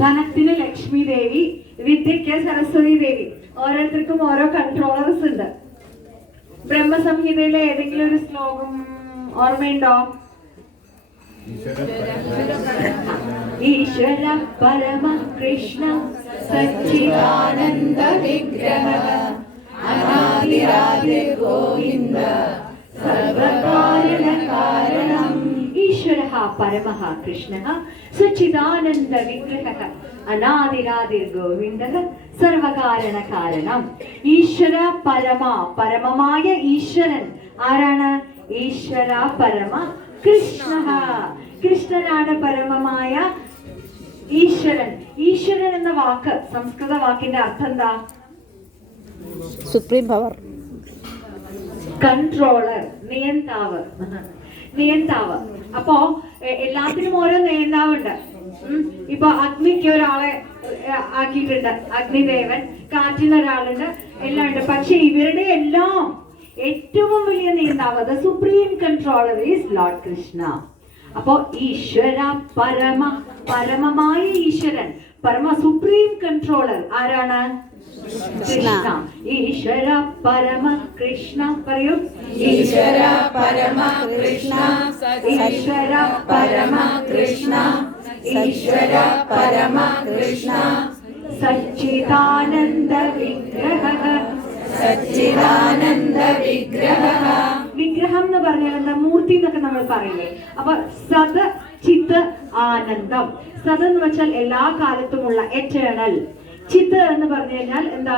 ധനത്തിന് ലക്ഷ്മി ദേവി, വിദ്യയ്ക്ക് സരസ്വതി ദേവി. ഓരോരുത്തർക്കും ഓരോ കൺട്രോളേഴ്സ് ഉണ്ട്. ബ്രഹ്മസംഹിതയിലെ ഏതെങ്കിലും ഒരു ശ്ലോകം ഓർമ്മയുണ്ടോ? ഈശ്വര പരമ കൃഷ്ണ സച്ചിദാനന്ദ വിഗ്രഹ അനാദിരാദി ഗോവിന്ദ സർവകാരണ കാരണം. ഈശ്വര പരമ കൃഷ്ണ സച്ചിദാനന്ദ വിഗ്രഹ അനാദിരാദിർ ഗോവിന്ദ സർവകാരണ കാരണം. ഈശ്വര പരമ, പരമമായ ഈശ്വരൻ ആരാണ്? ഈശ്വര പരമ കൃഷ്ണ, കൃഷ്ണനാണ് പരമമായ ഈശ്വരൻ. ഈശ്വരൻ എന്ന വാക്ക്, സംസ്കൃത വാക്കിന്റെ അർത്ഥം എന്താ? സുപ്രീം പവർ, കൺട്രോളർ, നിയന്താവ്, നിയന്താവ്. അപ്പോ എല്ലാത്തിനും ഓരോ നിയന്താവുണ്ട്. ഇപ്പൊ അഗ്നിക്ക് ഒരാളെ ആക്കിയിട്ടുണ്ട്, അഗ്നിദേവൻ. കാറ്റിന് ഒരാളുണ്ട്, എല്ലാം ഉണ്ട്. പക്ഷെ ഇവരുടെ എല്ലാം ഏറ്റവും വലിയ നിയന്താവ്, the supreme controller is lord Krishna. അപ്പോ ഈശ്വര പരമ, പരമമായ ഈശ്വരൻ, പരമ സുപ്രീം കൺട്രോളർ ആരാണ്? കൃഷ്ണ. ഈശ്വര പരമ കൃഷ്ണ. പറയൂ. ഈശ്വര പരമ കൃഷ്ണ, ഈശ്വര പരമ കൃഷ്ണ, ഈശ്വര പരമ കൃഷ്ണ. സച്ചിദാനന്ദ വിഗ്രഹ, സച്ചിദാനന്ദ വിഗ്രഹ. വിഗ്രഹം എന്ന് പറഞ്ഞാൽ എന്താ? മൂർത്തി എന്നൊക്കെ നമ്മൾ പറയില്ലേ. അപ്പൊ സത് ചിത്ത് ആനന്ദം. സത് എന്ന് വെച്ചാൽ എല്ലാ കാലത്തുമുള്ള, എറ്റേണൽ. ചിത്ത് എന്ന് പറഞ്ഞു കഴിഞ്ഞാൽ എന്താ?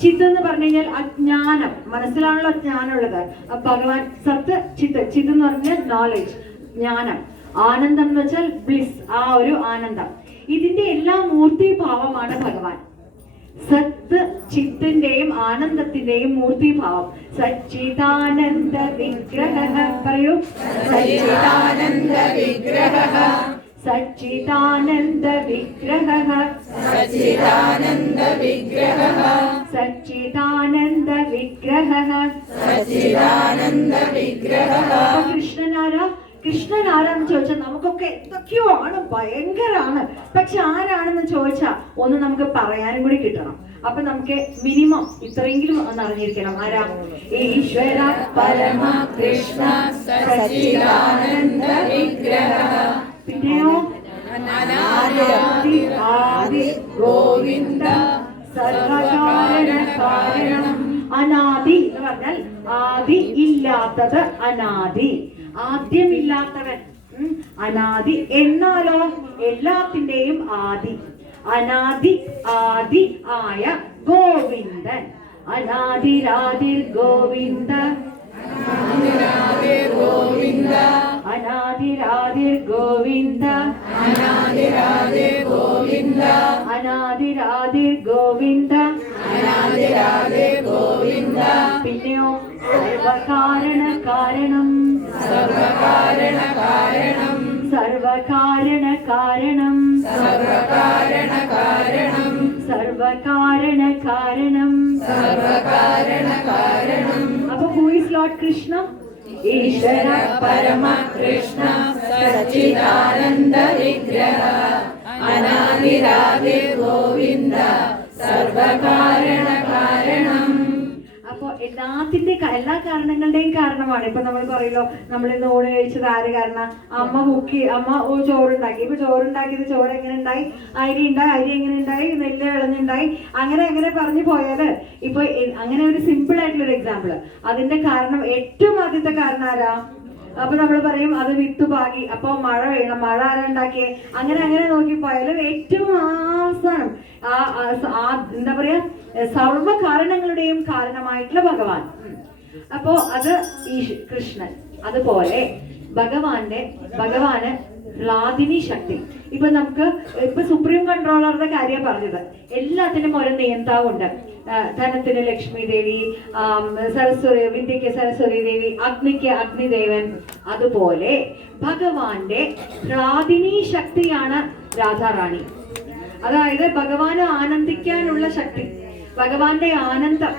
ചിത്ത് എന്ന് പറഞ്ഞു കഴിഞ്ഞാൽ അജ്ഞാനം, മനസ്സിലാണല്ലോ ജ്ഞാനം ഉള്ളത്. ഭഗവാൻ സത്ത് ചിത്ത്. ചിത്ത് എന്ന് പറഞ്ഞാൽ നോളജ്, ജ്ഞാനം. ആനന്ദം എന്ന് വെച്ചാൽ ബ്ലിസ്, ആ ഒരു ആനന്ദം. ഇതിന്റെ എല്ലാ മൂർത്തി ഭാവമാണ് ഭഗവാൻ. സത്ത് ചിത്തിന്റെയും ആനന്ദത്തിന്റെയും മൂർത്തിഭാവം. സച്ചിദാനന്ദ വിഗ്രഹ. പറയൂ. സച്ചിദാനന്ദ വിഗ്രഹ, സച്ചിദാനന്ദ വിഗ്രഹ, സച്ചിദാനന്ദ വിഗ്രഹ, സച്ചിദാനന്ദ വിഗ്രഹ, സച്ചിദാനന്ദ വിഗ്രഹ. കൃഷ്ണനാരാ? കൃഷ്ണൻ ആരാന്ന് ചോദിച്ചാൽ നമുക്കൊക്കെ എന്തൊക്കെയോ ആണ്, ഭയങ്കരാണ്. പക്ഷെ ആരാണെന്ന് ചോദിച്ചാൽ ഒന്ന് നമുക്ക് പറയാനും കൂടി കിട്ടണം. അപ്പൊ നമുക്ക് മിനിമം ഇത്രയെങ്കിലും ഒന്ന് അറിഞ്ഞിരിക്കണം. ആരാ? ഈശ്വര പരമ കൃഷ്ണ സച്ചിദാനന്ദ വിഗ്രഹ. പിന്നെയോ അനാദി ആദി ഗോവിന്ദ സർവകാരണ കാരണം. അനാദി എന്ന് പറഞ്ഞാൽ ആദി ഇല്ലാത്തത്, അനാദി ആദ്യമില്ലാത്തവൻ. അനാദി എന്നാലോ എല്ലാത്തിന്റെയും ആദി. അനാദി ആദി ആയ ഗോവിന്ദൻ. അനാദിരാദിർ ഗോവിന്ദ, അനാദിരാദിർ ഗോവിന്ദ, അനാദിരാദിർ ഗോവിന്ദ, അനാദിരാദിർ ഗോവിന്ദ, അനാദിരാദിർ ഗോവിന്ദ, അനാദിരാദിർ ഗോവിന്ദ. പിന്നെയോ സർവകാരണ കാരണം, സർവകാരണ കാരണം, സർവകാരണ കാരണം, സർവകാരണ കാരണം, സർവകാരണ കാരണം, സർവകാരണ കാരണം. അപ്പൊ ഹൂ ഈസ് ലോർഡ് കൃഷ്ണ? ഈശ്വര പരമ കൃഷ്ണ സച്ചിദാനന്ദ വിഗ്രഹ അനാദിരാദിർ ഗോവിന്ദ സർവകാരണ കാരണം. അപ്പൊ എല്ലാ കാരണങ്ങളുടെയും കാരണമാണ്. ഇപ്പൊ നമ്മൾ പറയല്ലോ, നമ്മൾ ഇന്ന് ഊണ് കഴിച്ചത് ആര് കാരണം? അമ്മ ചോറുണ്ടാക്കി. ഇപ്പൊ ചോറുണ്ടാക്കിയത് ചോറ് എങ്ങനെ ഉണ്ടായി? അരി ഉണ്ടായി. അരി എങ്ങനെ ഉണ്ടായി? നെല്ല് വിളഞ്ഞുണ്ടായി. അങ്ങനെ പറഞ്ഞു പോയാല് ഇപ്പൊ അങ്ങനെ ഒരു സിമ്പിൾ ആയിട്ടുള്ള ഒരു എക്സാമ്പിള്. അതിന്റെ കാരണം, ഏറ്റവും ആദ്യത്തെ കാരണം ആരാ? അപ്പൊ നമ്മൾ പറയും അത് വിത്ത് പാകി, അപ്പൊ മഴ വീണം. മഴ ആരാ ഉണ്ടാക്കിയേ? അങ്ങനെ നോക്കിപ്പോയാലും ഏറ്റവും അവസാനം എന്താ പറയാ, സർവ കാരണങ്ങളുടെയും കാരണമായിട്ടുള്ള ഭഗവാൻ. അപ്പോ അത് കൃഷ്ണൻ. അതുപോലെ ഭഗവാന് ഹ്ലാദിനി ശക്തി. ഇപ്പൊ സുപ്രീം കൺട്രോളറുടെ കാര്യം പറഞ്ഞത്. എല്ലാത്തിനും ഓരോ നിയന്താവുണ്ട്. ധനത്തിന് ലക്ഷ്മി ദേവി, വിദ്യയ്ക്ക് സരസ്വതി ദേവി, അഗ്നിക്ക് അഗ്നിദേവൻ. അതുപോലെ ഭഗവാന്റെ ഹ്ലാദിനി ശക്തിയാണ് രാധാറാണി. അതായത് ഭഗവാന് ആനന്ദിക്കാനുള്ള ശക്തി, ഭഗവാന്റെ ആനന്ദം.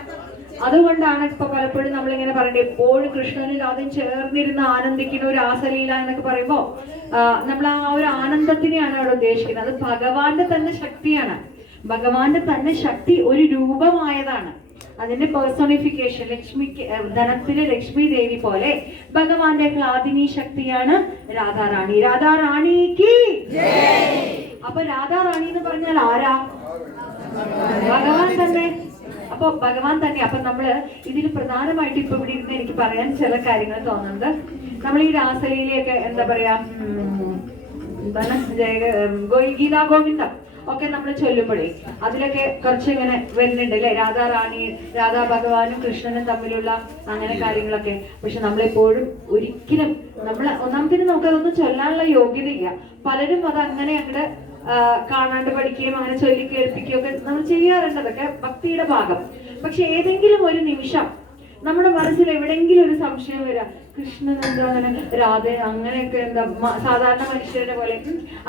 അതുകൊണ്ടാണ് ഇപ്പൊ പലപ്പോഴും നമ്മളിങ്ങനെ പറയുന്നത് എപ്പോഴും കൃഷ്ണനിൽ ആദ്യം ചേർന്നിരുന്ന് ആനന്ദിക്കുന്ന ഒരു രാസലീല എന്നൊക്കെ പറയുമ്പോ നമ്മൾ ആ ഒരു ആനന്ദത്തിനെയാണ് അവിടെ ഉദ്ദേശിക്കുന്നത്. അത് ഭഗവാന്റെ തന്നെ ശക്തിയാണ്. ഭഗവാന്റെ തന്നെ ശക്തി ഒരു രൂപമായതാണ്. അതിന്റെ പേഴ്സോണിഫിക്കേഷൻ. ലക്ഷ്മിക്ക് ധനത്തിലെ ലക്ഷ്മി ദേവി പോലെ ഭഗവാന്റെ ക്ലാദിനി ശക്തിയാണ് രാധാറാണി. രാധാറാണിക്ക് അപ്പൊ രാധാറാണി എന്ന് പറഞ്ഞാൽ ആരാ? ഭഗവാൻ തന്നെ. അപ്പൊ ഭഗവാൻ തന്നെ. അപ്പൊ നമ്മള് ഇതിൽ പ്രധാനമായിട്ട് ഇപ്പൊ ഇവിടെ ഇരുന്ന് എനിക്ക് പറയാൻ ചില കാര്യങ്ങൾ തോന്നുന്നത്, നമ്മൾ ഈ രാസലീലയൊക്കെ എന്താ പറയാ, എന്താണ് ഗീതാ ഗോവിന്ദം ഒക്കെ നമ്മൾ ചൊല്ലുമ്പോഴേ അതിലൊക്കെ കുറച്ചിങ്ങനെ വരുന്നുണ്ട് അല്ലെ, രാധാറാണി രാധാ ഭഗവാനും കൃഷ്ണനും തമ്മിലുള്ള അങ്ങനെ കാര്യങ്ങളൊക്കെ. പക്ഷെ നമ്മളെപ്പോഴും ഒരിക്കലും ഒന്നാമത്തിന് നമുക്കതൊന്നും ചൊല്ലാനുള്ള യോഗ്യതയില്ല. പലരും അത് അങ്ങനെ അങ്ങോട്ട് കാണാണ്ട് പഠിക്കുകയും അങ്ങനെ ചൊല്ലി കേൾപ്പിക്കുകയും ഒക്കെ നമ്മൾ ചെയ്യാറുണ്ട്. അതൊക്കെ ഭക്തിയുടെ ഭാഗം. പക്ഷെ ഏതെങ്കിലും ഒരു നിമിഷം നമ്മുടെ മനസ്സിൽ എവിടെയെങ്കിലും ഒരു സംശയം വരാം, കൃഷ്ണൻ എന്താ അങ്ങനെ, രാധ അങ്ങനെയൊക്കെ എന്താ സാധാരണ മനുഷ്യരുടെ പോലെ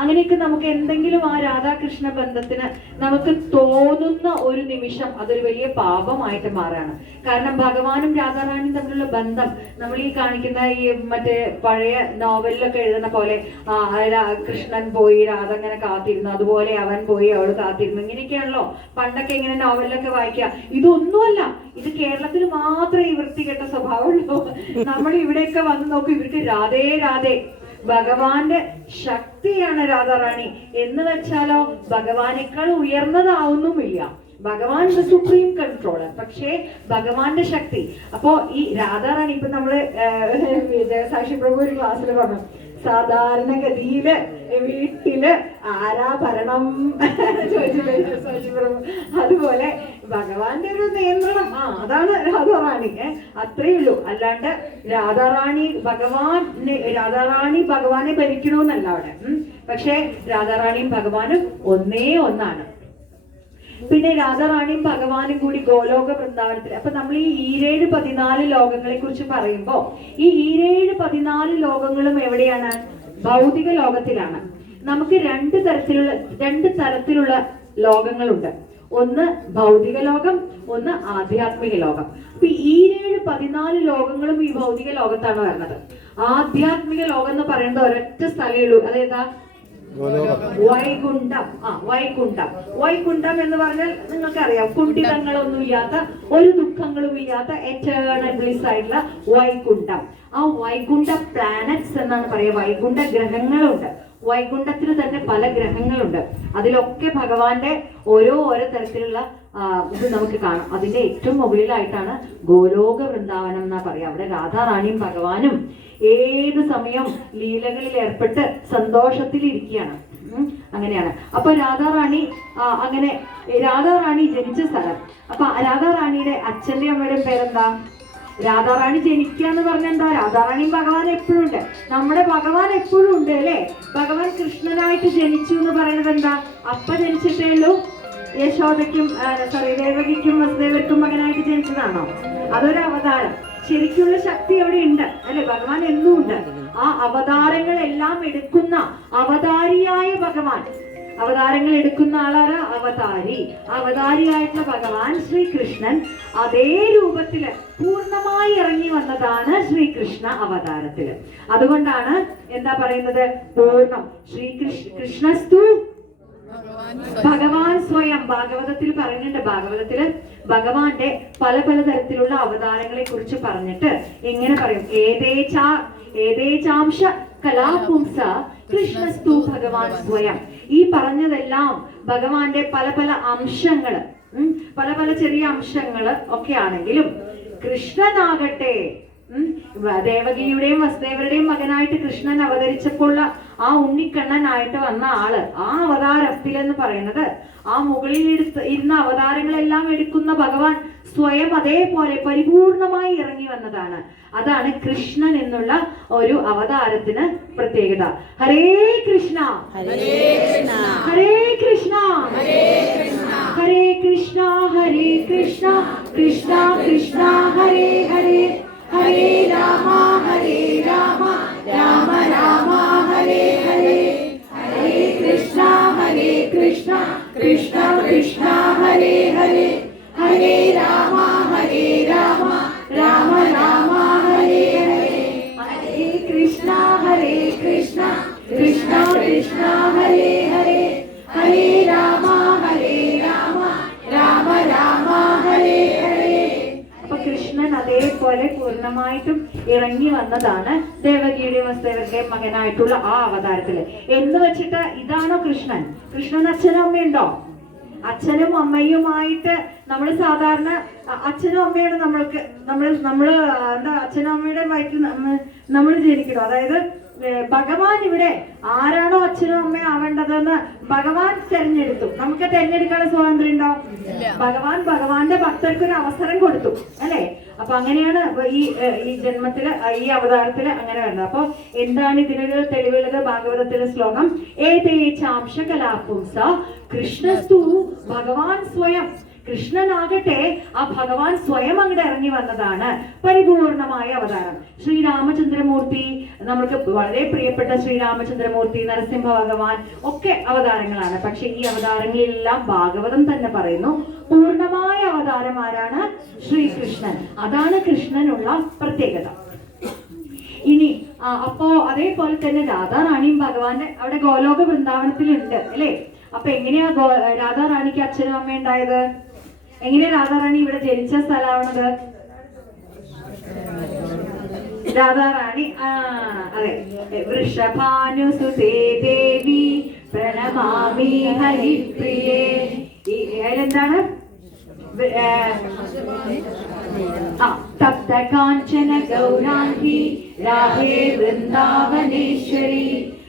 അങ്ങനെയൊക്കെ നമുക്ക് എന്തെങ്കിലും ആ രാധാകൃഷ്ണ ബന്ധത്തിന് നമുക്ക് തോന്നുന്ന ഒരു നിമിഷം അതൊരു വലിയ പാപമായിട്ട് മാറാണ്. കാരണം ഭഗവാനും രാധാറാണിയും തമ്മിലുള്ള ബന്ധം നമ്മൾ ഈ കാണിക്കുന്ന ഈ മറ്റേ പഴയ നോവലിലൊക്കെ എഴുതുന്ന പോലെ കൃഷ്ണൻ പോയി രാധ അങ്ങനെ കാത്തിരുന്നു, അതുപോലെ അവൻ പോയി അവൾ കാത്തിരുന്നു, ഇങ്ങനെയൊക്കെയാണല്ലോ പണ്ടൊക്കെ ഇങ്ങനെ നോവലിലൊക്കെ വായിക്കുക. ഇതൊന്നുമല്ല. ഇത് കേരളത്തിൽ മാത്രമേ ഈ വൃത്തികെട്ട സ്വഭാവമുള്ളൂ. നമ്മൾ ഇവിടെയൊക്കെ വന്ന് നോക്കും, ഇവർക്ക് രാധേ രാധേ. ഭഗവാന്റെ ശക്തിയാണ് രാധാറാണി എന്ന് വെച്ചാലോ ഭഗവാനേക്കാൾ ഉയർന്നതാവുന്നുമില്ല. ഭഗവാൻ സുപ്രീം കൺട്രോളർ, പക്ഷേ ഭഗവാന്റെ ശക്തി. അപ്പോ ഈ രാധാറാണി ഇപ്പൊ നമ്മള് സാക്ഷി പ്രഭു ഒരു ക്ലാസ്സിൽ പറഞ്ഞു, സാധാരണഗതിയില് വീട്ടില് ആരാ ഭരണം സാക്ഷി പ്രഭു, അതുപോലെ ഭഗവാന്റെ ഒരു നിയന്ത്രണം അതാണ് രാധാറാണി. അത്രേ ഉള്ളൂ. അല്ലാണ്ട് രാധാറാണി ഭഗവാനെ ഭരിക്കണമെന്നല്ല അവിടെ. പക്ഷെ രാധാറാണിയും ഭഗവാനും ഒന്നേ ഒന്നാണ്. പിന്നെ രാധാറാണിയും ഭഗവാനും കൂടി ഗോലോക വൃന്ദാവനത്തിൽ. അപ്പൊ നമ്മൾ ഈ 14 ലോകങ്ങളെ കുറിച്ച് പറയുമ്പോ ഈ 14 ലോകങ്ങളും എവിടെയാണ്? ഭൗതിക ലോകത്തിലാണ്. നമുക്ക് രണ്ട് തരത്തിലുള്ള ലോകങ്ങളുണ്ട്. ഒന്ന് ഭൗതിക ലോകം, ഒന്ന് ആധ്യാത്മിക ലോകം. അപ്പൊ ഈ 14 ലോകങ്ങളും ഈ ഭൗതിക ലോകത്താണ് വരുന്നത്. ആധ്യാത്മിക ലോകം എന്ന് പറയുന്നത് ഒരൊറ്റ സ്ഥലമേ ഉള്ളൂ. അതേതാ? വൈകുണ്ഠം. വൈകുണ്ഠം എന്ന് പറഞ്ഞാൽ നിങ്ങൾക്കറിയാം, കുണ്ഠിതങ്ങളൊന്നും ഇല്ലാത്ത, ഒരു ദുഃഖങ്ങളും ഇല്ലാത്ത എറ്റേണൽ ബ്ലിസ് ആയിട്ടുള്ള വൈകുണ്ഠം. ആ വൈകുണ്ഠ പ്ലാനറ്റ്സ് എന്നാണ് പറയുക. വൈകുണ്ഠ ഗ്രഹങ്ങളുണ്ട്. വൈകുണ്ഠത്തിൽ തന്നെ പല ഗ്രഹങ്ങളുണ്ട്. അതിലൊക്കെ ഭഗവാന്റെ ഓരോ തരത്തിലുള്ള ഇത് നമുക്ക് കാണാം. അതിന്റെ ഏറ്റവും മുകളിലായിട്ടാണ് ഗോലോക വൃന്ദാവനം എന്നാ പറയാ. അവിടെ രാധാറാണിയും ഭഗവാനും ഏത് സമയം ലീലകളിൽ ഏർപ്പെട്ട് സന്തോഷത്തിലിരിക്കുകയാണ്. അങ്ങനെയാണ്. അപ്പൊ രാധാറാണി ജനിച്ച സ്ഥലം. അപ്പൊ രാധാറാണിയുടെ അച്ഛന്റെ അമ്മയുടെ പേരെന്താ? രാധാറാണി ജനിക്കുക എന്ന് പറഞ്ഞാൽ എന്താ? രാധാറാണിയും ഭഗവാൻ എപ്പോഴും ഉണ്ട്. നമ്മുടെ ഭഗവാൻ എപ്പോഴും ഉണ്ട് അല്ലെ. ഭഗവാൻ കൃഷ്ണനായിട്ട് ജനിച്ചു എന്ന് പറയുന്നത് എന്താ? അപ്പ ജനിച്ചിട്ടേ ഉള്ളൂ? യശോദയ്ക്കും ദേവകിക്കും വസുദേവർക്കും മകനായിട്ട് ജനിച്ചതാണോ? അതൊരു അവതാരം. ശരിക്കുള്ള ശക്തി അവിടെ ഉണ്ട് അല്ലെ. ഭഗവാൻ എന്നും ഉണ്ട്. ആ അവതാരങ്ങളെല്ലാം എടുക്കുന്ന അവതാരിയായ ഭഗവാൻ. അവതാരങ്ങൾ എടുക്കുന്ന ആളാണ് അവതാരി. അവതാരിയായിട്ടുള്ള ഭഗവാൻ ശ്രീകൃഷ്ണൻ അതേ രൂപത്തില് പൂർണ്ണമായി ഇറങ്ങി വന്നതാണ് ശ്രീകൃഷ്ണ അവതാരത്തില്. അതുകൊണ്ടാണ് എന്താ പറയുന്നത്? പൂർണ്ണം കൃഷ്ണസ്തു ഭഗവാൻ സ്വയം. ഭാഗവതത്തിൽ പറയുന്നുണ്ട്. ഭാഗവതത്തില് ഭഗവാന്റെ പല തരത്തിലുള്ള അവതാരങ്ങളെ കുറിച്ച് പറഞ്ഞിട്ട് എങ്ങനെ പറയും? ഏതേചാംശ കലാപുംസ കൃഷ്ണസ്തു ഭഗവാൻ സ്വയം. ഈ പറഞ്ഞതെല്ലാം ഭഗവാന്റെ പല അംശങ്ങള്, പല ചെറിയ അംശങ്ങള് ഒക്കെ ആണെങ്കിലും കൃഷ്ണനാകട്ടെ ദേവകിയുടെയും വസുദേവരുടെയും മകനായിട്ട് കൃഷ്ണൻ അവതരിച്ചപ്പോൾ ആ ഉണ്ണിക്കണ്ണനായിട്ട് വന്ന ആള്, ആ അവതാരത്തിലെന്ന് പറയുന്നത് ആ മുകളിൽ ഇരുന്ന അവതാരങ്ങളെല്ലാം എടുക്കുന്ന ഭഗവാൻ സ്വയം അതേപോലെ പരിപൂർണമായി ഇറങ്ങി വന്നതാണ്. അതാണ് കൃഷ്ണൻ എന്നുള്ള ഒരു അവതാരത്തിന് പ്രത്യേകത. ഹരേ കൃഷ്ണ ഹരേ കൃഷ്ണ ഹരേ കൃഷ്ണ ഹരേ കൃഷ്ണ ഹരേ കൃഷ്ണ കൃഷ്ണ കൃഷ്ണ ഹരേ ഹരേ ഹരേ രാമ രാമ രാമ ഹരേ ഹരേ ഹരേ കൃഷ്ണ കൃഷ്ണ കൃഷ്ണ കൃഷ്ണ ഹരേ ഹരേ ഹരേ രാമ ഹരേ രാമ രാമ രാമ ഹരേ ഹരേ, ഹരേ കൃഷ്ണ ഹരേ കൃഷ്ണ കൃഷ്ണ കൃഷ്ണ ഹരേ ഹരേ, ഹരേ രാമ ഹരേ രാമ രാമ രാമ ഹരേ ഹരേ. അപ്പൊ കൃഷ്ണൻ അതേപോലെ പൂർണ്ണമായിട്ടും ഇറങ്ങി വന്നതാണ് ദേവകിയുടെ വസുദേവരുടെ മകനായിട്ടുള്ള ആ അവതാരത്തില്. എന്ന് വെച്ചിട്ട് ഇതാണോ കൃഷ്ണൻ? കൃഷ്ണൻ അച്ഛനും അമ്മയുണ്ടോ? അച്ഛനും അമ്മയുമായിട്ട് നമ്മൾ സാധാരണ അച്ഛനും അമ്മയാണ് നമ്മൾക്ക് നമ്മള് എന്താ അച്ഛനും അമ്മയുടെ വയറ്റിൽ നമ്മൾ ജനിക്കണം. അതായത് ഭഗവാൻ ഇവിടെ ആരാണോ അച്ഛനും അമ്മയും ആവേണ്ടതെന്ന് ഭഗവാൻ തെരഞ്ഞെടുത്തു. നമുക്ക് തെരഞ്ഞെടുക്കാനുള്ള സ്വാതന്ത്ര്യം ഉണ്ടോ? ഭഗവാന്റെ ഭക്തർക്ക് ഒരു അവസരം കൊടുത്തു അല്ലെ? അപ്പൊ അങ്ങനെയാണ് ഈ ജന്മത്തില് ഈ അവതാരത്തില് അങ്ങനെ വരുന്നത്. അപ്പൊ എന്താണ് ഇതിനൊരു തെളിവുള്ളത്? ഭാഗവതത്തിലെ ശ്ലോകം ഏതേച്ചാംശ കലാപുംസ കൃഷ്ണസ്തു ഭഗവാൻ സ്വയം. കൃഷ്ണനാകട്ടെ ആ ഭഗവാൻ സ്വയം അങ്ങോട്ട് ഇറങ്ങി വന്നതാണ് പരിപൂർണമായ അവതാരം. ശ്രീരാമചന്ദ്രമൂർത്തി, നമുക്ക് വളരെ പ്രിയപ്പെട്ട ശ്രീരാമചന്ദ്രമൂർത്തി, നരസിംഹ ഭഗവാൻ ഒക്കെ അവതാരങ്ങളാണ്. പക്ഷെ ഈ അവതാരങ്ങളെല്ലാം ഭാഗവതം തന്നെ പറയുന്നു പൂർണമായ അവതാരം ആരാണ്? ശ്രീകൃഷ്ണൻ. അതാണ് കൃഷ്ണനുള്ള പ്രത്യേകത. ഇനി അപ്പോ അതേപോലെ തന്നെ രാധാറാണിയും ഭഗവാന്റെ അവിടെ ഗോലോക വൃന്ദാവനത്തിലുണ്ട് അല്ലെ? അപ്പൊ എങ്ങനെയാ രാധാറാണിക്ക് അച്ഛനും അമ്മ ഉണ്ടായത്? എങ്ങനെയാ രാധാറാണി ഇവിടെ ജനിച്ച സ്ഥലമാണത്? രാധാറാണി അതെ, വൃഷഭാനുസുതേ ദേവി പ്രണമാമി ഹരിപ്രിയേ. അതിലെന്താണ്? തപ്ത കാഞ്ചന ഗൗരാംഗി രാധേ വൃന്ദാവനേശ്വരി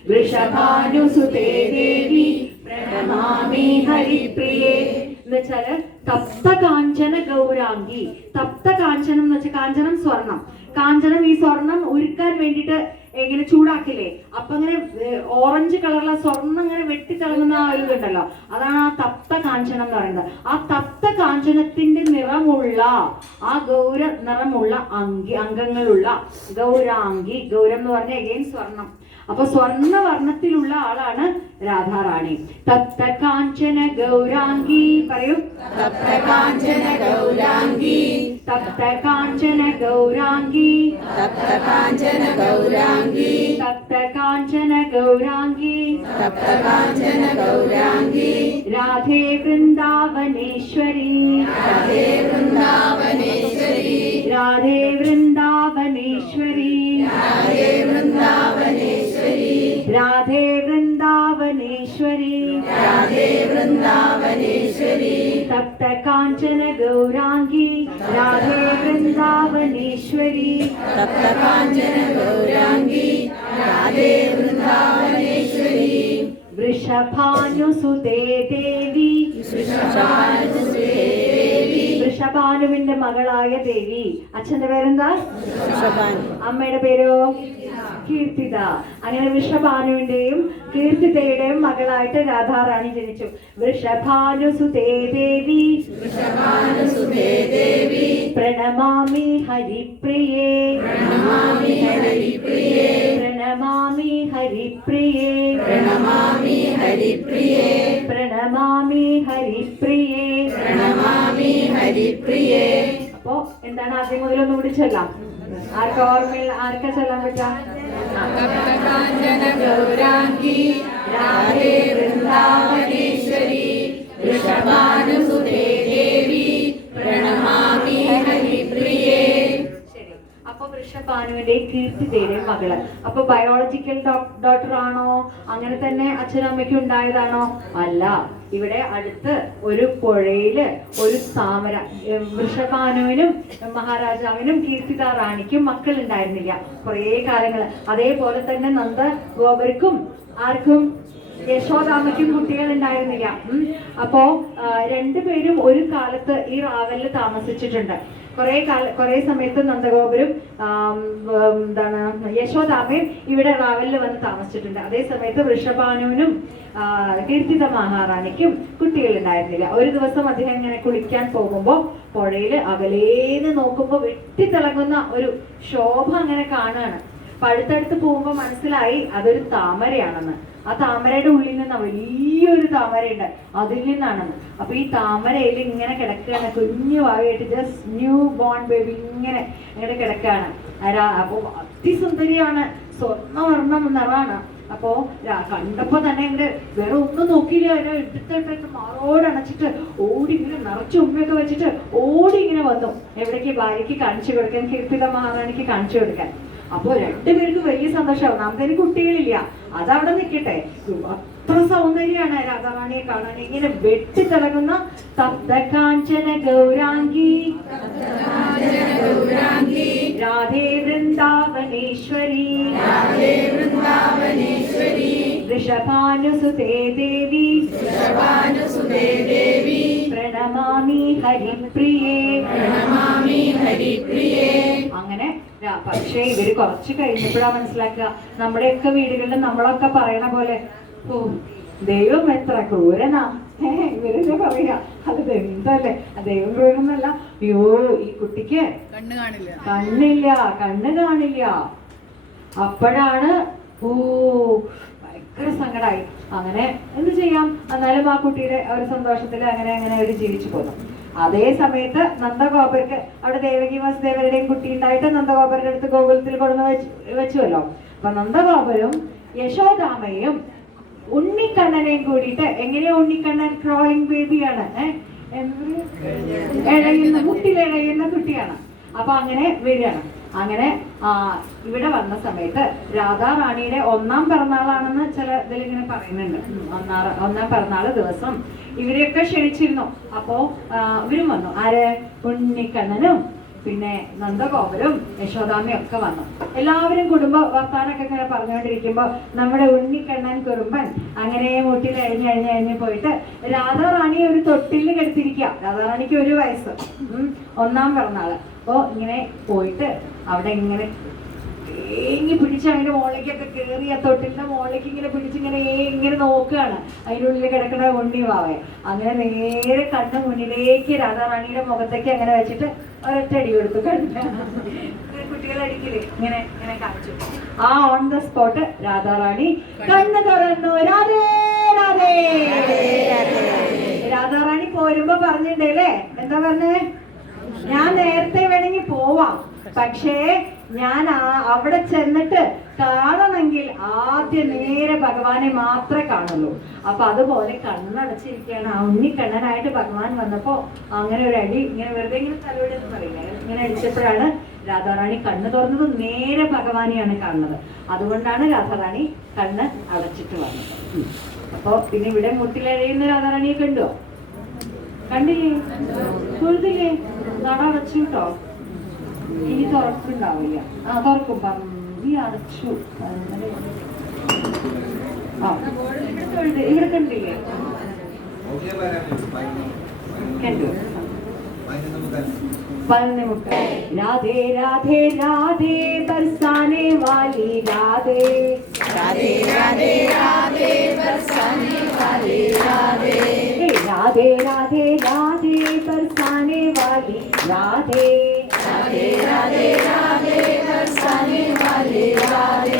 വൃഷഭാനുസുതേ ദേവി പ്രണമാമി ഹരിപ്രിയേ. എന്ന് വെച്ചാല് തപ്ത കാഞ്ചന ഗൗരാംഗി. തപ്ത കാഞ്ചനം എന്ന് വെച്ചാൽ കാഞ്ചനം സ്വർണം. കാഞ്ചനം ഈ സ്വർണം ഉരുക്കാൻ വേണ്ടിയിട്ട് ഇങ്ങനെ ചൂടാക്കില്ലേ, അപ്പൊ അങ്ങനെ ഓറഞ്ച് കളറുള്ള സ്വർണം ഇങ്ങനെ വെട്ടിത്തിളങ്ങുന്ന ആ ഒരു ഇതുണ്ടല്ലോ, അതാണ് ആ തപ്ത കാഞ്ചനം എന്ന് പറയുന്നത്. ആ തപ്ത കാഞ്ചനത്തിന്റെ നിറമുള്ള ആ ഗൗര നിറമുള്ള അംഗങ്ങളുള്ള ഗൗരാംഗി. ഗൗരം എന്ന് പറഞ്ഞ എഗെയിൻ സ്വർണം. അപ്പൊ സ്വർണ്ണ വർണ്ണത്തിലുള്ള ആളാണ് രാധാറാണി. തപ്ത കാഞ്ചന ഗൗരാംഗി. പറയൂ. തപ്ത കാഞ്ചന ഗൗരാംഗി, തപ്ത കാഞ്ചന ഗൗരാംഗി, തപ്ത കാഞ്ചന ഗൗരാംഗി, തപ്ത കാഞ്ചന ഗൗരാംഗി, തപ്ത കാഞ്ചന ഗൗരാംഗി. രാധേ വൃന്ദാവനേശ്വരി, രാധേ വൃന്ദാവനേശ്വരി, രാധേ വൃന്ദാവനേശ്വരി, രാധേ വൃന്ദാവനേശ്വരി, രാധേ വൃന്ദാവനേശ്വരി, രാധേ വൃന്ദാവനേശ്വരി. തപ്ത കാഞ്ചന ഗൗരാംഗി രാധേ വൃന്ദാവനേശ്വരി, തപ്ത കാഞ്ചന ഗൗരാംഗി, രാധേ വൃന്ദാവനേശ്വരി. വൃഷഭാനുസുതേ ദേവി, വൃഷഭാനുസുതേ ദേവി, വൃഷഭാനുവിന്റെ മകളായ ദേവി. അച്ഛന്റെ പേരെന്താ? വൃഷഭാനു. അമ്മയുടെ പേരോ? കീർത്തിത. അങ്ങനെ വൃഷഭാനുവിന്റെയും കീർത്തിതയുടെയും മകളായിട്ട് രാധാറാണി ജനിച്ചു. വൃഷഭാനുസുതേ ദേവി, വൃഷഭാനുസുതേ ദേവി, പ്രണമാമി ഹരിപ്രിയേ, പ്രണമാമി ഹരിപ്രിയേ, പ്രണമാമി ഹരിപ്രിയേ, പ്രണമാമി ഹരിപ്രിയേ, പ്രണമാമി ഹരിപ്രിയേ, പ്രണമാമി ഹരിപ്രിയേ. അപ്പോ എന്താണ് ആദ്യം മുതലൊന്നും കൂടി ചൊല്ലാം? ആർക്കാ ഓർമ്മയിൽ? ആർക്കാ ചൊല്ലാൻ പറ്റാ? തപ്ത കാഞ്ചന ഗൗരാംഗി രാധേ വൃന്ദാവനേശ്വരി വൃഷഭാനുസുതേ ദേവി പ്രണമാമി ഹരിപ്രിയേ. ശരി. അപ്പൊ വൃഷഭാനുവിന്റെയും കീർത്തിതയുടെയും മകള്. അപ്പൊ ബയോളജിക്കൽ ഡോക്ടർ ആണോ? അങ്ങനെ തന്നെ അച്ഛനും അമ്മയ്ക്കും ഉണ്ടായതാണോ? അല്ല. ഇവിടെ അടുത്ത് ഒരു പുഴയില് ഒരു താമര. വൃഷഭാനുവിനും മഹാരാജാവിനും കീർത്തിത റാണിക്കും മക്കൾ ഉണ്ടായിരുന്നില്ല കുറേ കാലങ്ങള്. അതേപോലെ തന്നെ നന്ദ ഗോപർക്കും ആർക്കും യശോദാമ്മയ്ക്കും കുട്ടികൾ ഉണ്ടായിരുന്നില്ല. അപ്പോ രണ്ടുപേരും ഒരു കാലത്ത് ഈ റാവലിൽ താമസിച്ചിട്ടുണ്ട്. കുറെ സമയത്ത് നന്ദഗോപരും എന്താണ് യശോദാമ്മയും ഇവിടെ റാവലിൽ വന്ന് താമസിച്ചിട്ടുണ്ട്. അതേ സമയത്ത് വൃഷഭാനുവിനും കീർത്തിത മഹാറാണിക്കും കുട്ടികൾ ഉണ്ടായിരുന്നില്ല. ഒരു ദിവസം അദ്ദേഹം ഇങ്ങനെ കുളിക്കാൻ പോകുമ്പോ പുഴയില് അകലേന്ന് നോക്കുമ്പോ വെട്ടിത്തിളങ്ങുന്ന ഒരു ശോഭ അങ്ങനെ കാണുകയാണ്. അപ്പൊ അടുത്തടുത്ത് പോകുമ്പോ മനസ്സിലായി അതൊരു താമരയാണെന്ന്. ആ താമരയുടെ ഉള്ളിൽ നിന്ന് വലിയൊരു താമരയുണ്ട്, അതിൽ നിന്നാണ്. അപ്പൊ ഈ താമരയിൽ ഇങ്ങനെ കിടക്കുകയാണ്, കുഞ്ഞു വാവിയായിട്ട്, ജസ്റ്റ് ന്യൂ ബോൺ ബേബി ഇങ്ങനെ ഇങ്ങനെ കിടക്കുകയാണ്. അപ്പൊ അതിസുന്ദരിയാണ്, സ്വർണ്ണവർണ്ണം നിറാണ്. അപ്പോ കണ്ടപ്പോ തന്നെ ഇങ്ങനെ വേറെ ഒന്നും നോക്കിയില്ല, അതിനെ എടുത്തിട്ട് മാറോടണച്ചിട്ട് ഓടി ഇങ്ങനെ നിറച്ച് ഉമ്മയൊക്കെ വെച്ചിട്ട് ഓടി ഇങ്ങനെ വന്നു. എവിടേക്ക്? ഭാര്യയ്ക്ക് കാണിച്ചു കൊടുക്കാൻ, കീർത്തിത മഹാറാണിക്ക് കാണിച്ചു കൊടുക്കാൻ. അപ്പൊ രണ്ടുപേർക്ക് വലിയ സന്തോഷമാവും. ഒന്നാമത്തേന് കുട്ടികളില്ല, അതവിടെ നിൽക്കട്ടെ, അത്ര സൗന്ദര്യമാണ് രാധാറാണിയെ കാണാൻ. ഇങ്ങനെ വെട്ടിത്തിളങ്ങുന്ന സപ്തകാഞ്ചന ഗൗരാംഗി രാധേ വൃന്ദാവനേശ്വരി വൃഷഭാനുസുതേ ദേവി പ്രണമാമി ഹരിപ്രിയേ. അങ്ങനെ പക്ഷേ ഇവര് കുറച്ച് കഴിഞ്ഞപ്പോഴാ മനസ്സിലാക്കുക, നമ്മുടെയൊക്കെ വീടുകളിൽ നമ്മളൊക്കെ പറയണ പോലെ, ഓ ദൈവം എത്ര ക്രൂരനാ, ഇവരെന്നെ പറയാ. അത് എന്തല്ലേ, ദൈവം ക്രൂരനല്ല, അയ്യോ ഈ കുട്ടിക്ക് കണ്ണ് കാണില്ല. അപ്പോഴാണ് ഓ ഭയങ്കര സങ്കടമായി. അങ്ങനെ എന്ത് ചെയ്യാം, എന്നാലും ആ കുട്ടിയുടെ ഒരു സന്തോഷത്തിൽ അങ്ങനെ അങ്ങനെ അവർ ജീവിച്ചു പോന്നു. അതേ സമയത്ത് നന്ദഗോപർക്ക് അവിടെ ദേവകി വാസുദേവരുടെയും കുട്ടി ഉണ്ടായിട്ട് നന്ദഗോപരുടെ അടുത്ത് ഗോകുലത്തിൽ കൊണ്ടുവന്ന് വെച്ചുവല്ലോ. അപ്പൊ നന്ദഗോപരും യശോദാമയും ഉണ്ണിക്കണ്ണനെയും കൂടിയിട്ട്, എങ്ങനെയാ ഉണ്ണിക്കണ്ണൻ ക്രോയിങ് ബേബിയാണ്, മുട്ടിലിഴയുന്ന കുട്ടിയാണ്. അപ്പൊ അങ്ങനെ വരികയാണ്. അങ്ങനെ ഇവിടെ വന്ന സമയത്ത് രാധാറാണിയുടെ 1-ാം പിറന്നാളാണെന്ന് ചില ഇതിലിങ്ങനെ പറയുന്നുണ്ട്. ഒന്നാം പിറന്നാള് ദിവസം ഇവരെയൊക്കെ ക്ഷണിച്ചിരുന്നു. അപ്പോ ഇവരും വന്നു. ആര്? ഉണ്ണിക്കണ്ണനും പിന്നെ നന്ദഗോപരും യശോദാമയും ഒക്കെ വന്നു. എല്ലാവരും കുടുംബ വർത്താനൊക്കെ ഇങ്ങനെ പറഞ്ഞുകൊണ്ടിരിക്കുമ്പോ നമ്മുടെ ഉണ്ണിക്കണ്ണൻ കുറുമ്പൻ അങ്ങനെ മുട്ടിൽ അഴിഞ്ഞ് പോയിട്ട് രാധാറാണിയെ ഒരു തൊട്ടിലിൽ കിടത്തിരിക്കുക. രാധാറാണിക്ക് 1 വയസ്സ്, 1-ാം പിറന്നാള്. അപ്പോ ഇങ്ങനെ പോയിട്ട് അവിടെ ഇങ്ങനെ ഏങ്ങി പിടിച്ച് അതിന്റെ മുകളിലേക്കൊക്കെ കയറി ആ തൊട്ടിലിന്റെ മുകളിലേക്ക് ഇങ്ങനെ പിടിച്ചിങ്ങനെ ഇങ്ങനെ നോക്കുകയാണ് അതിനുള്ളിൽ കിടക്കുന്ന ഉണ്ണിവാവെ. അങ്ങനെ നേരെ കണ്ണ് മുന്നിലേക്ക് രാധാറാണിയുടെ മുഖത്തേക്ക് അങ്ങനെ വെച്ചിട്ട് ഒരൊറ്റടി കൊടുത്തു. കുട്ടികളടിക്കില്ലേ ഇങ്ങനെ ഇങ്ങനെ കാണിച്ചു. ആ ഓൺ ദ സ്പോട്ട് രാധാറാണി കണ്ണ് തുറന്നു. രാധേ രാധേ. രാധാറാണി പോരുമ്പോ പറഞ്ഞിട്ടുണ്ടല്ലേ, എന്താ പറഞ്ഞേ? ഞാൻ നേരത്തെ വേണമെങ്കിൽ പോവാം, പക്ഷേ ഞാൻ അവിടെ ചെന്നിട്ട് കാണണമെങ്കിൽ ആദ്യം നേരെ ഭഗവാനെ മാത്രമേ കാണുള്ളൂ. അപ്പൊ അതുപോലെ കണ്ണടച്ചിരിക്കുകയാണ്. ആ ഉണ്ണിക്കണ്ണനായിട്ട് ഭഗവാൻ വന്നപ്പോ അങ്ങനെ ഒരു അടി ഇങ്ങനെ വെറുതെ ഇങ്ങനെ തലയോടെ എന്ന് പറയില്ല, ഇങ്ങനെ അടിച്ചപ്പോഴാണ് രാധാറാണി കണ്ണ് തുറന്നത്. നേരെ ഭഗവാനെയാണ് കാണുന്നത്. അതുകൊണ്ടാണ് രാധാറാണി കണ്ണ് അടച്ചിട്ട് വന്നത്. അപ്പൊ പിന്നെ ഇവിടെ മുട്ടിലഴയുന്ന രാധാറാണിയെ കണ്ടോ? കണ്ടില്ലേ? തൊഴുതില്ലേ? നട അടച്ചു കേട്ടോ. ഇനി തുറക്കുണ്ടാവില്ല. തുറക്കും, പറഞ്ഞു അടച്ചു. ഇവിടെ കണ്ടില്ലേ? കണ്ടു. 11 മുട്ട. രാധേ രാധേ രാധേ ബർസാനെ വാലി രാധേ. രാധേ രാധേ രാധേ ബർസാനെ വാലി രാധേ. രാധേ രാധേ രാധേ ബർസാനെ വാലി രാധേ. രാധേ രാധേ രാധേ ബർസാനെ വാലി രാധേ.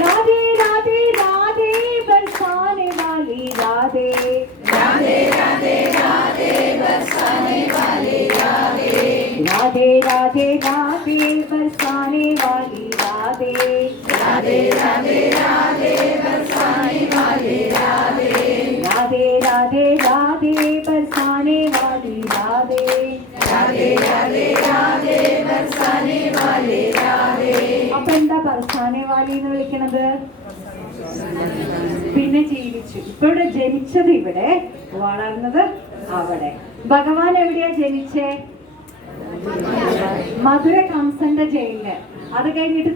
രാധേ രാധേ രാധേ ബർസാനെ വാലി രാധേ. രാധേ രാധേ രാധേ ബർസാനെ വാലി രാധേ. രാധേ രാധേ രാധേ ബർസാനെ വാലി രാധേ. രാധേ രാധേ രാധേ ബർസാനെ വാലി രാധേ. രാധേ രാധേ രാധേ ബർസാനെ വാലി രാധേ. രാധേ രാധേ രാധേ ബർസാനെ വാലി രാധേ. അപ്പൊ എന്താ ബർസാനെ വാലി എന്ന് വിളിക്കണത്? പിന്നെ ജീവിച്ചു. ഇപ്പൊ ഇവിടെ ജനിച്ചത് ഇവിടെ, വളർന്നത് അവിടെ. ഭഗവാൻ എവിടെയാ ജനിച്ചേ? മധുര കംസന്റെ ജയിലില്. അത് കഴിഞ്ഞിട്ട്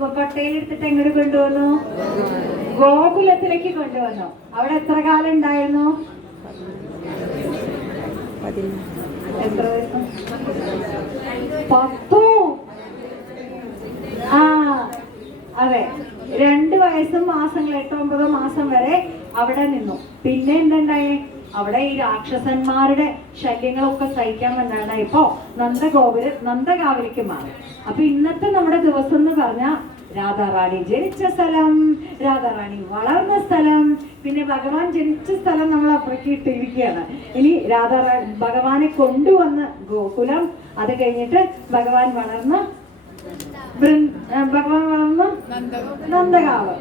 കൊട്ടയിലെടുത്തിട്ട് എങ്ങോട്ട് കൊണ്ടുവന്നു? ഗോകുലത്തിലേക്ക് കൊണ്ടുവന്നു. അവിടെ എത്ര കാലം ഉണ്ടായിരുന്നു? എത്ര ദിവസം? 10. അതെ, 2 വയസ്സും മാസങ്ങൾ 8-9 മാസം വരെ അവിടെ നിന്നു. പിന്നെ എന്തുണ്ടായേ? അവിടെ ഈ രാക്ഷസന്മാരുടെ ശല്യങ്ങളൊക്കെ സഹിക്കാൻ വന്നാണ് ഇപ്പോ നന്ദകാവിലേക്ക് മാറി. അപ്പൊ ഇന്നത്തെ നമ്മുടെ ദിവസം എന്ന് പറഞ്ഞാൽ രാധാറാണി ജനിച്ച സ്ഥലം, രാധാറാണി വളർന്ന സ്ഥലം, പിന്നെ ഭഗവാൻ ജനിച്ച സ്ഥലം നമ്മൾ അപ്പുറേക്ക് ഇട്ടിരിക്കുകയാണ്. ഇനി ഭഗവാനെ കൊണ്ടുവന്ന് ഗോകുലം, അത് കഴിഞ്ഞിട്ട് ഭഗവാൻ വളർന്ന നന്ദഗാവ്.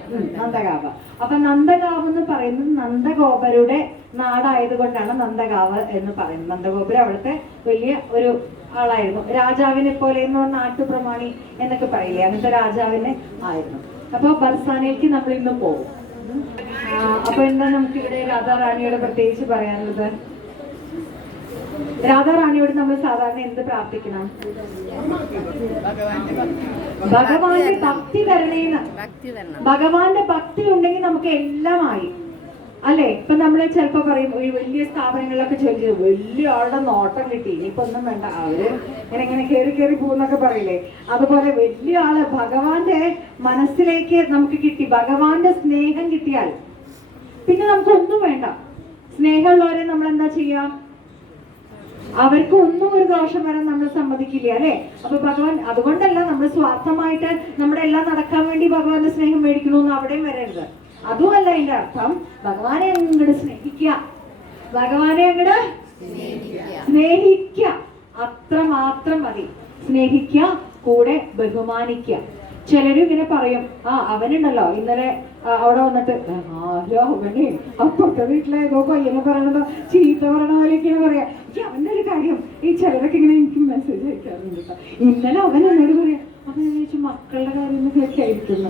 അപ്പൊ നന്ദഗാവ് എന്ന് പറയുന്നത് നന്ദഗോപരുടെ നാടായതുകൊണ്ടാണ് നന്ദഗാവ് എന്ന് പറയുന്നത്. നന്ദഗോപുരം അവിടുത്തെ വലിയ ഒരു ആളായിരുന്നു, രാജാവിനെ പോലെ നാട്ടുപ്രമാണി എന്നൊക്കെ പറയില്ലേ, അങ്ങനത്തെ രാജാവിനെ ആയിരുന്നു. അപ്പൊ ബർസാനയിലേക്ക് നമ്മൾ ഇന്ന് പോകും. അപ്പൊ എന്താ നമുക്ക് ഇവിടെ രാധാറാണിയോട് പ്രത്യേകിച്ച് പറയാനുള്ളത്? രാധാറാണിയോട് നമ്മൾ സാധാരണ എന്ത് പ്രാർത്ഥിക്കണം? ഭഗവാന്റെ ഭക്തി തരണേന്ന്. ഭഗവാന്റെ ഭക്തി ഉണ്ടെങ്കിൽ നമുക്ക് എല്ലാമായി അല്ലെ. ഇപ്പൊ നമ്മള് ചിലപ്പോ പറയും ഈ വലിയ സ്ഥാപനങ്ങളിലൊക്കെ ചോദിച്ചു വലിയ ആളുടെ നോട്ടം കിട്ടി, ഇനിയിപ്പോ ഒന്നും വേണ്ട, അവര് ഇങ്ങനെ കയറി പോകുന്നൊക്കെ പറയില്ലേ, അതുപോലെ വലിയ ആള് ഭഗവാന്റെ മനസ്സിലേക്ക് നമുക്ക് കിട്ടി, ഭഗവാന്റെ സ്നേഹം കിട്ടിയാൽ പിന്നെ നമുക്ക് ഒന്നും വേണ്ട. സ്നേഹമുള്ളവരെ നമ്മൾ എന്താ ചെയ്യാ? അവർക്ക് ഒന്നും ഒരു ദോഷം വരാൻ നമ്മൾ സമ്മതിക്കില്ല അല്ലെ. അപ്പൊ ഭഗവാൻ അതുകൊണ്ടല്ല നമ്മൾ സ്വാർത്ഥമായിട്ട് നമ്മുടെ എല്ലാം നടക്കാൻ വേണ്ടി ഭഗവാന്റെ സ്നേഹം മേടിക്കണമെന്ന് അവിടെയും വരരുത്. അതുമല്ല അതിന്റെ അർത്ഥം. ഭഗവാനെ അങ്ങോട്ട് സ്നേഹിക്കുക, ഭഗവാനെ അങ്ങോട്ട് സ്നേഹിക്കുക, അത്ര മാത്രം മതി. സ്നേഹിക്കുക, കൂടെ ബഹുമാനിക്കുക. ചിലരും ഇങ്ങനെ പറയും, അവനുണ്ടല്ലോ ഇന്നലെ അവിടെ വന്നിട്ട് അവനെ അപ്പുറത്തെ വീട്ടിലെ ഏതോ പയ്യനെ പറയണതോ ചീത്ത പറയണ പോലെയൊക്കെയാണ് പറയാ. അവന്റെ ഒരു കാര്യം, ഈ ചിലരൊക്കെ ഇങ്ങനെ എനിക്ക് മെസ്സേജ് അയക്കാറുണ്ട് കേട്ടോ. ഇന്നലെ അവൻ എന്നോട് പറയാ, അപ്പൊ ഞാൻ ചോദിച്ചു മക്കളുടെ കാര്യം കേൾക്കായിരിക്കുന്നു.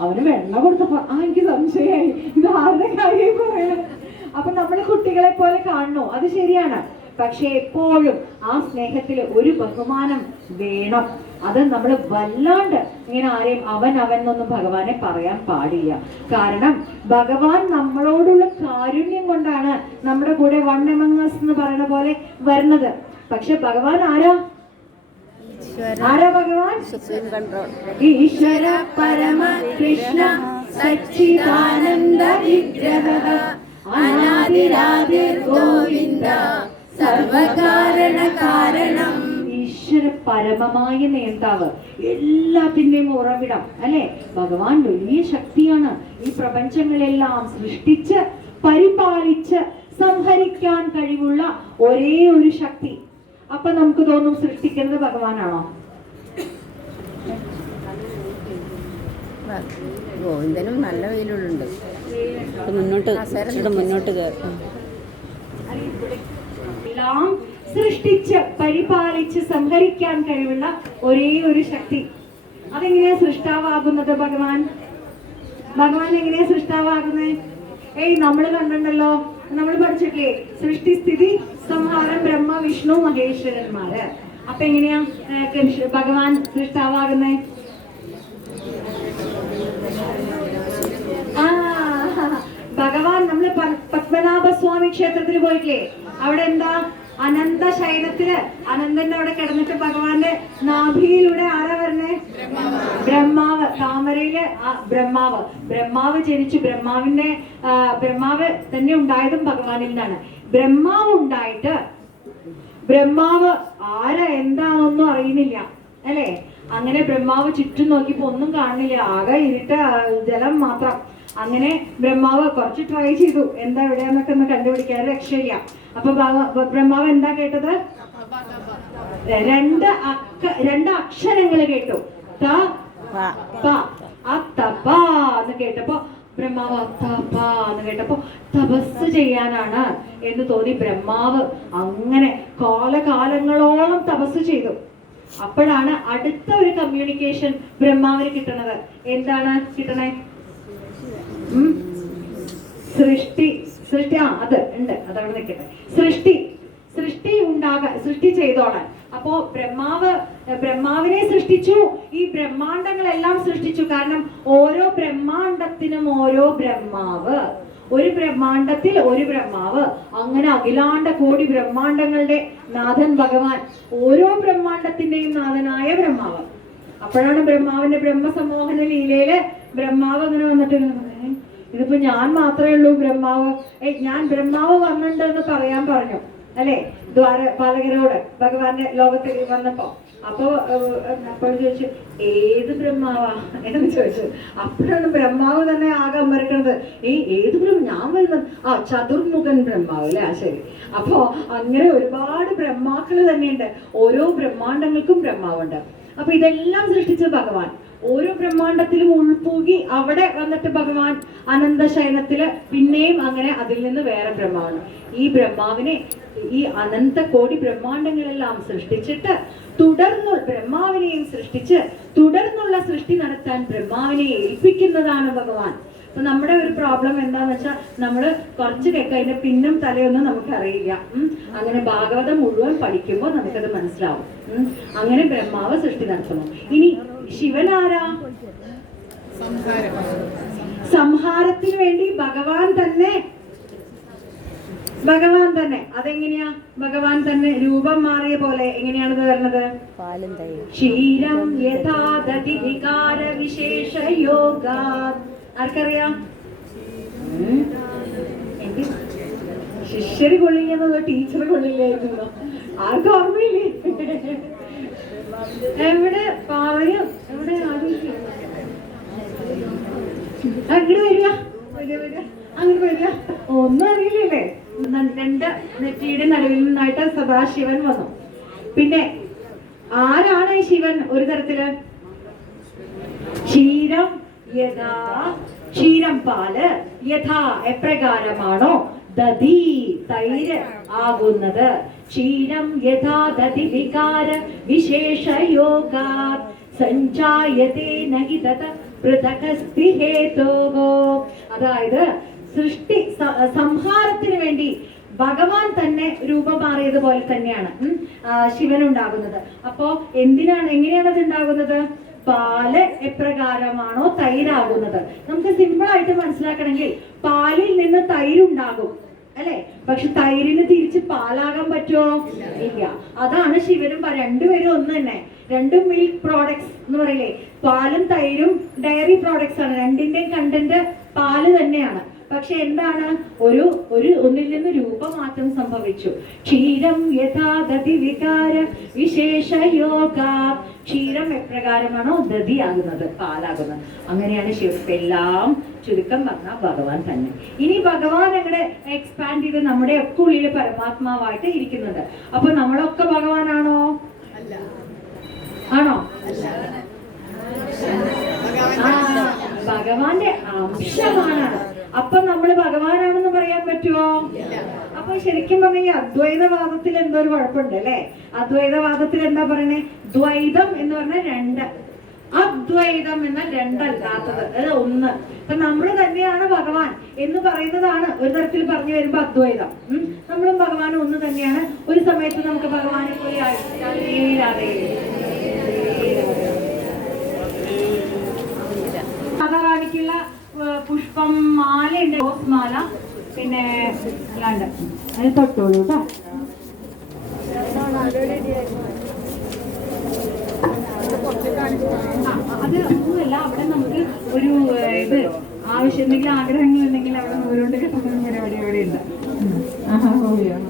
അവന് വെള്ളം കൊടുത്തപ്പോ എനിക്ക് സംശയമായി, ഇത് ആരുടെ കാര്യം പറയണത്. അപ്പൊ നമ്മൾ കുട്ടികളെ പോലെ കാണണോ? അത് ശരിയാണ്. പക്ഷെ എപ്പോഴും ആ സ്നേഹത്തിൽ ഒരു ബഹുമാനം വേണം. അത് നമ്മൾ വല്ലാണ്ട് ഇങ്ങനെ ആരെയും അവൻ എന്നൊന്നും ഭഗവാനെ പറയാൻ പാടില്ല. കാരണം ഭഗവാൻ നമ്മളോടുള്ള കാരുണ്യം കൊണ്ടാണ് നമ്മുടെ കൂടെ വൺ എമംഗ് അസ് എന്ന് പറയുന്ന പോലെ വരുന്നത്. പക്ഷെ ഭഗവാൻ ആരാ? ഭഗവാൻ ഈശ്വര പരമ കൃഷ്ണ സച്ചിദാനന്ദ വിഗ്രഹ അനാദിരാദിർ ഗോവിന്ദ സർവകാരണ കാരണം. ഈശ്വര പരമമായ നേതാവ്, എല്ലാത്തിന്റെയും ഉറവിടം അല്ലെ. ഭഗവാൻ വലിയ ശക്തിയാണ്. ഈ പ്രപഞ്ചങ്ങളെല്ലാം സൃഷ്ടിച്ച് പരിപാലിച്ച് സംഹരിക്കാൻ കഴിവുള്ള ഒരേ ഒരു ശക്തി. അപ്പൊ നമുക്ക് തോന്നും സൃഷ്ടിക്കുന്നത് ഭഗവാനാണോ? ഗോവിന്ദനും നല്ല വെയിലുണ്ട്. മുന്നോട്ട് എല്ലാം സൃഷ്ടിച്ച് പരിപാലിച്ച് സംഹരിക്കാൻ കഴിവുള്ള ഒരേ ഒരു ശക്തി. അതെങ്ങനെയാ സൃഷ്ടാവാകുന്നത്? ഭഗവാൻ എങ്ങനെയാ സൃഷ്ടാവാകുന്നത്? നമ്മൾ കണ്ടിട്ടുണ്ടല്ലോ, നമ്മൾ പഠിച്ചിട്ടില്ലേ, സൃഷ്ടി സ്ഥിതി സംഹാരം ബ്രഹ്മ വിഷ്ണു മഹേശ്വരന്മാര്. അപ്പൊ എങ്ങനെയാ ഭഗവാൻ സൃഷ്ടാവാകുന്നത്? ഭഗവാൻ നമ്മള് പത്മനാഭസ്വാമി ക്ഷേത്രത്തിൽ പോയിട്ടില്ലേ, അവിടെ എന്താ അനന്ത ശയനത്തില് അനന്തന്റെ അവിടെ കിടന്നിട്ട് ഭഗവാന്റെ നാഭിയിലൂടെ ആരാ വരണേ? ബ്രഹ്മാവ്. താമരയില് ബ്രഹ്മാവ് ജനിച്ചു. ബ്രഹ്മാവ് തന്നെ ഉണ്ടായതും ഭഗവാനിൽ നിന്നാണ്. ബ്രഹ്മാവ് ഉണ്ടായിട്ട് ബ്രഹ്മാവ് ആരാ എന്താണെന്നൊന്നും അറിയുന്നില്ല അല്ലെ. അങ്ങനെ ബ്രഹ്മാവ് ചുറ്റും നോക്കിയപ്പോ ഒന്നും കാണുന്നില്ല, ആകെ ഇരുട്ട് ജലം മാത്രം. അങ്ങനെ ബ്രഹ്മാവ് കുറച്ച് ട്രൈ ചെയ്തു, എന്താ എവിടെയാന്നൊക്കെ ഒന്ന് കണ്ടുപിടിക്കാൻ, രക്ഷയില്ല. അപ്പൊ ബ്രഹ്മാവ് എന്താ കേട്ടത്? രണ്ട് അക്ഷരങ്ങൾ കേട്ടു, ത പ. ആ തപ എന്ന് കേട്ടപ്പോ ബ്രഹ്മാവ് തപ എന്ന് കേട്ടപ്പോ തപസ് ചെയ്യാനാണ് എന്ന് തോന്നി. ബ്രഹ്മാവ് അങ്ങനെ കാലകാലങ്ങളോളം തപസ് ചെയ്തു. അപ്പോഴാണ് അടുത്ത ഒരു കമ്മ്യൂണിക്കേഷൻ ബ്രഹ്മാവിന് കിട്ടണത്. എന്താണ് കിട്ടണേ? സൃഷ്ടി. അത് ഉണ്ട്, അതവിടെ നിൽക്കട്ടെ. സൃഷ്ടി ചെയ്തോളാൻ. അപ്പോ ബ്രഹ്മാവിനെ സൃഷ്ടിച്ചു, ഈ ബ്രഹ്മാണ്ടങ്ങളെല്ലാം സൃഷ്ടിച്ചു. കാരണം ഓരോ ബ്രഹ്മാണ്ടത്തിനും ഓരോ ബ്രഹ്മാവ്, ഒരു ബ്രഹ്മാണ്ടത്തിൽ ഒരു ബ്രഹ്മാവ്, അങ്ങനെ അഖിലാണ്ട കോടി ബ്രഹ്മാണ്ടങ്ങളുടെ നാഥൻ ഭഗവാൻ, ഓരോ ബ്രഹ്മാണ്ടത്തിന്റെയും നാഥനായ ബ്രഹ്മാവ്. അപ്പോഴാണ് ബ്രഹ്മാവിന്റെ ബ്രഹ്മസമോഹന ലീലയില് ബ്രഹ്മാവ് അങ്ങനെ വന്നിട്ട് ഇതിപ്പോ ഞാൻ മാത്രമേ ഉള്ളൂ ബ്രഹ്മാവ്, ഞാൻ ബ്രഹ്മാവ് വന്നിട്ടുണ്ട് എന്ന് പറയാൻ പറഞ്ഞു അല്ലെ ദ്വാരപാലകരോട് ഭഗവാന്റെ ലോകത്തിൽ വന്നപ്പോ. അപ്പോൾ ചോദിച്ചു ഏത് ബ്രഹ്മാവാ എന്ന് ചോദിച്ചു. അപ്പോഴാണ് ബ്രഹ്മാവ് തന്നെ ആകെ അമ്പരക്കണത്. ഏത് ഞാൻ വരുന്നത് ചതുർമുഖൻ ബ്രഹ്മാവ് അല്ലേ? ശരി. അപ്പോ അങ്ങനെ ഒരുപാട് ബ്രഹ്മാക്കൾ തന്നെയുണ്ട്. ഓരോ ബ്രഹ്മാണ്ടങ്ങൾക്കും ബ്രഹ്മാവുണ്ട്. അപ്പൊ ഇതെല്ലാം സൃഷ്ടിച്ച ഭഗവാൻ ഓരോ ബ്രഹ്മാണ്ടത്തിലും ഉൾപ്പൂകി അവിടെ വന്നിട്ട് ഭഗവാൻ അനന്തശയനത്തില് പിന്നെയും അങ്ങനെ അതിൽ നിന്ന് വേറെ ബ്രഹ്മാവാണ്. ഈ ബ്രഹ്മാവിനെ ഈ അനന്ത കോടി ബ്രഹ്മാണ്ടങ്ങളെല്ലാം സൃഷ്ടിച്ചിട്ട് ബ്രഹ്മാവിനെയും സൃഷ്ടിച്ച് തുടർന്നുള്ള സൃഷ്ടി നടത്താൻ ബ്രഹ്മാവിനെ ഏൽപ്പിക്കുന്നതാണ് ഭഗവാൻ. അപ്പൊ നമ്മുടെ ഒരു പ്രോബ്ലം എന്താന്ന് വെച്ചാൽ നമ്മള് കുറച്ച് കേൾക്കാം, അതിന്റെ പിന്നും തലയൊന്നും നമുക്കറിയില്ല. അങ്ങനെ ഭാഗവതം മുഴുവൻ പഠിക്കുമ്പോൾ നമുക്കത് മനസ്സിലാവും. അങ്ങനെ ബ്രഹ്മാവ് സൃഷ്ടി നടത്തുന്നു. ഇനി ശിവൻ ആരാ? സംഹാരത്തിന് വേണ്ടി ഭഗവാൻ തന്നെ. അതെങ്ങനെയാ? ഭഗവാൻ തന്നെ രൂപം മാറിയ പോലെ. എങ്ങനെയാണത് വരുന്നത്? ക്ഷീരം യഥാദതി വികാര വിശേഷ യോഗ. ആർക്കറിയാം? എനിക്ക് ശിഷ്യര് കൊള്ളില്ലെന്നോ ടീച്ചർ കൊള്ളില്ലായിരുന്നോ? ആർക്കും ഓർമ്മയില്ലേ? എവിടെ പറയും? എവിടെ അങ്ങോട്ട് വരിക, അങ്ങോട്ട് വരിക. ഒന്നും അറിയില്ലേ? രണ്ട് നെറ്റിയുടെ നടുവിൽ നിന്നായിട്ട് സദാശിവൻ വന്നു. പിന്നെ ആരാണ് ഈ ശിവൻ? ഒരു തരത്തില് ക്ഷീരം പാല് യഥാ എപ്രകാരമാണോ ദധി തൈര് ആകുന്നത്. ക്ഷീരം യഥാ ദധി വികാര വിശേഷ യോഗാ സഞ്ചായതേ നഹി തത് പൃഥകസ്തി ഹേതോഹോ. അതായത് സൃഷ്ടി സംഹാരത്തിന് വേണ്ടി ഭഗവാൻ തന്നെ രൂപം മാറിയതുപോലെ തന്നെയാണ് ശിവൻ ഉണ്ടാകുന്നത്. അപ്പോ എങ്ങനെയാണ് അത് ഉണ്ടാകുന്നത്? പാല് എപ്രകാരമാണോ തൈരാകുന്നത്. നമുക്ക് സിമ്പിൾ ആയിട്ട് മനസ്സിലാക്കണമെങ്കിൽ പാലിൽ നിന്ന് തൈരുണ്ടാകും അല്ലെ? പക്ഷെ തൈരിന് തിരിച്ച് പാലാകാൻ പറ്റുമോ? ഇല്ല. അതാണ് ശിവനും രണ്ടുപേരും ഒന്ന് തന്നെ. രണ്ടും മിൽക്ക് പ്രോഡക്ട്സ് എന്ന് പറയില്ലേ? പാലും തൈരും ഡയറി പ്രോഡക്ട്സ് ആണ്. രണ്ടിന്റെയും കണ്ടന്റ് പാല് തന്നെയാണ്. പക്ഷെ എന്താണ്? ഒന്നിൽ നിന്ന് രൂപമാറ്റം സംഭവിച്ചു. ക്ഷീരം യഥാ ദധി വികാര വിശേഷ യോഗ. ക്ഷീരം എപ്രകാരമാണോ ദധി ആകുന്നത്, പാലാകുന്നത്. അങ്ങനെയാണ് എല്ലാം ചുരുക്കം പറഞ്ഞാൽ ഭഗവാൻ തന്നെ. ഇനി ഭഗവാൻ അങ്ങനെ എക്സ്പാൻഡ് ചെയ്ത് നമ്മുടെ ഒക്കെ ഉള്ളിൽ പരമാത്മാവായിട്ട് ഇരിക്കുന്നുണ്ട്. അപ്പൊ നമ്മളൊക്കെ ഭഗവാനാണോ? ആണോ? ഭഗവാന്റെ അംശമാണ്. അപ്പൊ നമ്മള് ഭഗവാനാണെന്ന് പറയാൻ പറ്റുമോ? അപ്പൊ ശരിക്കും പറഞ്ഞ അദ്വൈതവാദത്തിൽ എന്തോ ഒരു കുഴപ്പമുണ്ട് അല്ലെ? അദ്വൈതവാദത്തിൽ എന്താ പറയണേ? ദ്വൈതം എന്ന് പറഞ്ഞാൽ രണ്ട്, അദ്വൈതം എന്നാൽ രണ്ടല്ലാത്തത്, അതായത് ഒന്ന്. അപ്പൊ നമ്മള് തന്നെയാണ് ഭഗവാൻ എന്ന് പറയുന്നതാണ് ഒരു തരത്തിൽ പറഞ്ഞു വരുമ്പോ അദ്വൈതം. നമ്മളും ഭഗവാനും ഒന്ന് തന്നെയാണ്. ഒരു സമയത്ത് നമുക്ക് ഭഗവാനെ പോലെ റാണിക്കുള്ള പുഷ്പം മാലയുണ്ട്, റോസ് മാല. പിന്നെ അല്ലാണ്ട് അത് തൊട്ടോളൂ കേട്ടോ. അത് ഒന്നുമല്ല, അവിടെ നമുക്ക് ഒരു ഇത് ആവശ്യം എന്തെങ്കിലും ആഗ്രഹങ്ങൾ ഉണ്ടെങ്കിൽ അവിടെ നൂലുകൊണ്ട് കിട്ടുന്ന പരിപാടി അവിടെ ഉണ്ട്. ഹോബിയാണ്.